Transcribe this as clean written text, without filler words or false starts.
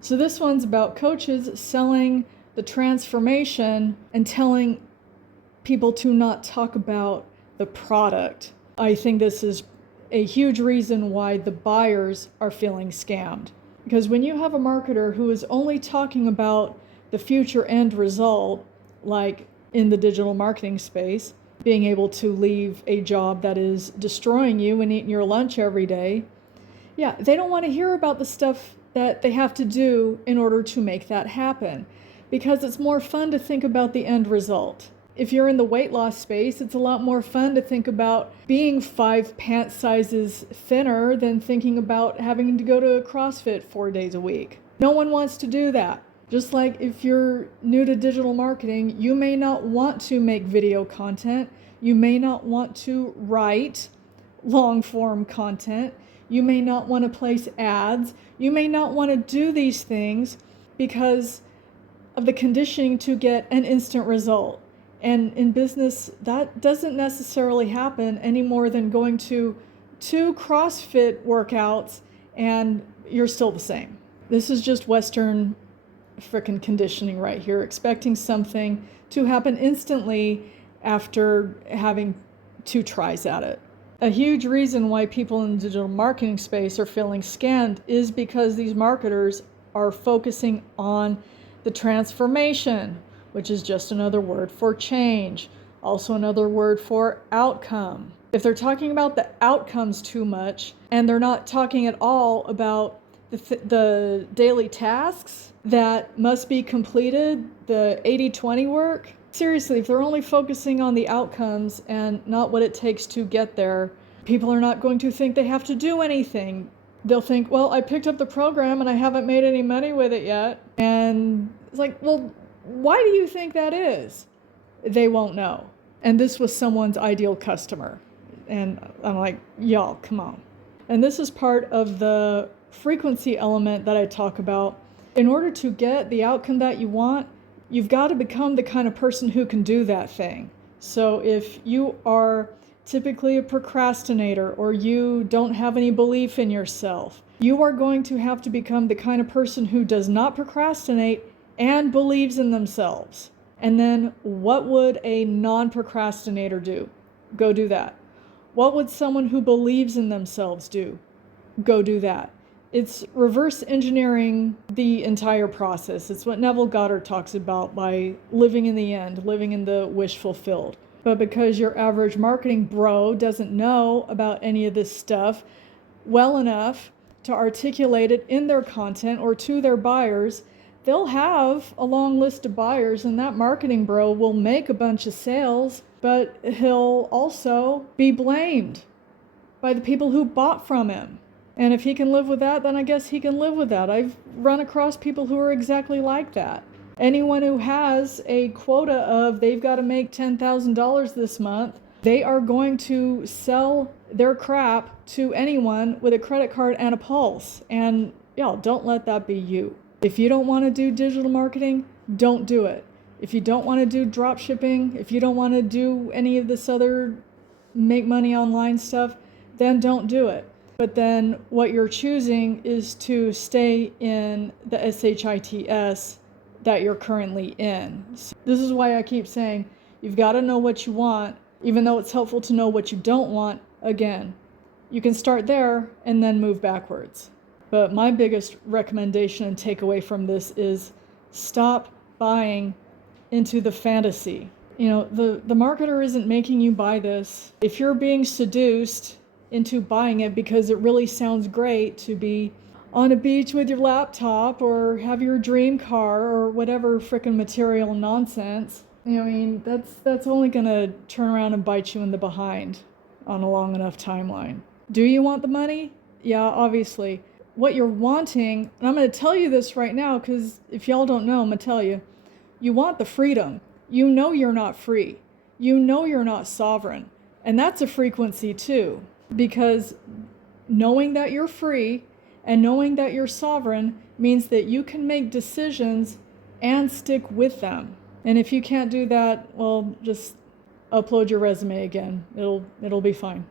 So this one's about coaches selling the transformation and telling people to not talk about the product. I think this is a huge reason why the buyers are feeling scammed. Because when you have a marketer who is only talking about the future end result, like in the digital marketing space, being able to leave a job that is destroying you and eating your lunch every day, yeah, they don't want to hear about the stuff that they have to do in order to make that happen, because it's more fun to think about the end result. If you're in the weight loss space, it's a lot more fun to think about being 5 pant sizes thinner than thinking about having to go to CrossFit 4 days a week. No one wants to do that. Just like if you're new to digital marketing, you may not want to make video content. You may not want to write long form content. You may not want to place ads. You may not want to do these things because of the conditioning to get an instant result. And in business, that doesn't necessarily happen any more than going to 2 CrossFit workouts and you're still the same. This is just Western frickin' conditioning right here, expecting something to happen instantly after having 2 tries at it. A huge reason why people in the digital marketing space are feeling scammed is because these marketers are focusing on the transformation, which is just another word for change, also another word for outcome. If they're talking about the outcomes too much and they're not talking at all about the daily tasks that must be completed, the 80-20 work, seriously, if they're only focusing on the outcomes and not what it takes to get there, people are not going to think they have to do anything. They'll think, well, I picked up the program and I haven't made any money with it yet. And it's like, well, why do you think that is? They won't know. And this was someone's ideal customer. And I'm like, y'all, come on. And this is part of the frequency element that I talk about. In order to get the outcome that you want, you've got to become the kind of person who can do that thing. So if you are typically a procrastinator or you don't have any belief in yourself, you are going to have to become the kind of person who does not procrastinate and believes in themselves. And then what would a non-procrastinator do? Go do that. What would someone who believes in themselves do? Go do that. It's reverse engineering the entire process. It's what Neville Goddard talks about by living in the end, living in the wish fulfilled. But because your average marketing bro doesn't know about any of this stuff well enough to articulate it in their content or to their buyers, they'll have a long list of buyers, and that marketing bro will make a bunch of sales, but he'll also be blamed by the people who bought from him. And if he can live with that, then I guess he can live with that. I've run across people who are exactly like that. Anyone who has a quota of they've got to make $10,000 this month, they are going to sell their crap to anyone with a credit card and a pulse. And y'all, don't let that be you. If you don't want to do digital marketing, don't do it. If you don't want to do drop shipping, if you don't want to do any of this other make money online stuff, then don't do it. But then what you're choosing is to stay in the SHITS that you're currently in. So this is why I keep saying you've got to know what you want, even though it's helpful to know what you don't want. Again, you can start there and then move backwards. But my biggest recommendation and takeaway from this is stop buying into the fantasy. You know, the marketer isn't making you buy this. If you're being seduced into buying it because it really sounds great to be on a beach with your laptop or have your dream car or whatever frickin' material nonsense, you know, I mean, that's only gonna turn around and bite you in the behind on a long enough timeline. Do you want the money? Yeah, obviously. What you're wanting, and I'm going to tell you this right now because if y'all don't know, I'm going to tell you, you want the freedom. You know you're not free. You know you're not sovereign. And that's a frequency too, because knowing that you're free and knowing that you're sovereign means that you can make decisions and stick with them. And if you can't do that, well, just upload your resume again. It'll be fine.